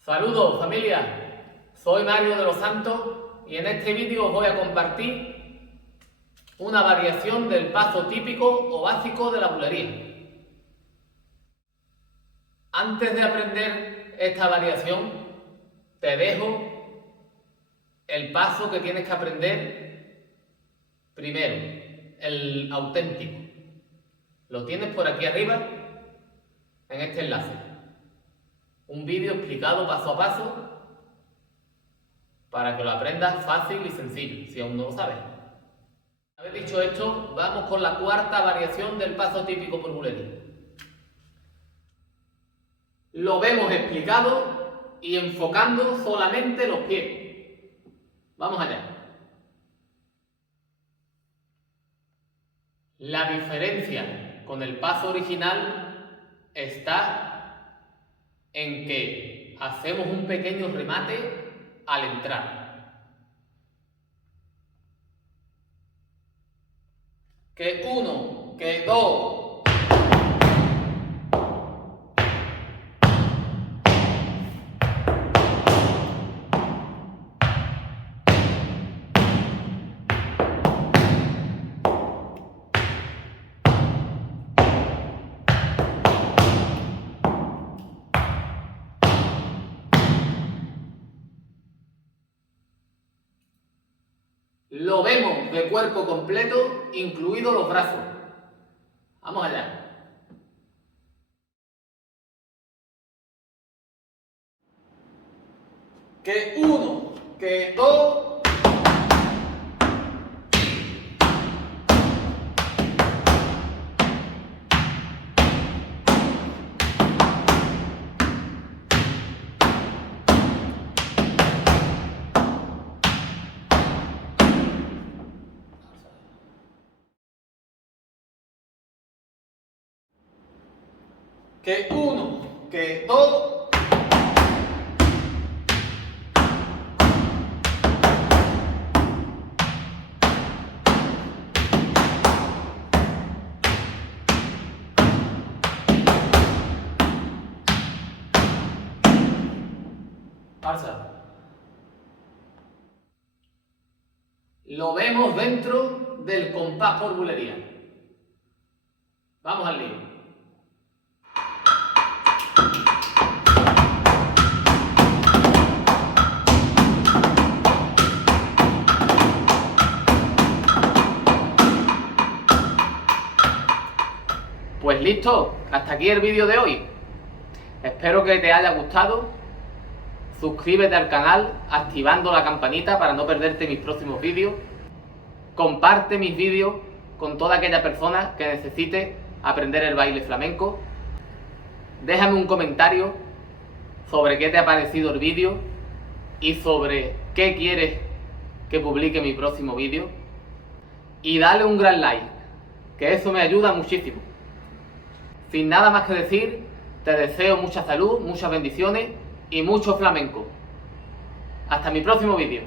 Saludos familia, soy Mario de los Santos y en este vídeo os voy a compartir una variación del paso típico o básico de la bulería. Antes de aprender esta variación, te dejo el paso que tienes que aprender primero, el auténtico. Lo tienes por aquí arriba en este enlace. Un vídeo explicado paso a paso para que lo aprendas fácil y sencillo, si aún no lo sabes. Una vez dicho esto, vamos con la cuarta variación del paso típico por bulería. Lo vemos explicado y enfocando solamente los pies. Vamos allá. La diferencia con el paso original está en que hacemos un pequeño remate al entrar. Que uno, que dos. Lo vemos de cuerpo completo, incluidos los brazos. Vamos allá. Que uno, que dos. Que uno, que dos. Pasa. Lo vemos dentro del compás por bulería. Vamos al lío. Pues listo, hasta aquí el vídeo de hoy. Espero que te haya gustado. Suscríbete al canal activando la campanita para no perderte mis próximos vídeos. Comparte mis vídeos con toda aquella persona que necesite aprender el baile flamenco. Déjame un comentario sobre qué te ha parecido el vídeo y sobre qué quieres que publique mi próximo vídeo. Y dale un gran like, que eso me ayuda muchísimo. Sin nada más que decir, te deseo mucha salud, muchas bendiciones y mucho flamenco. Hasta mi próximo vídeo.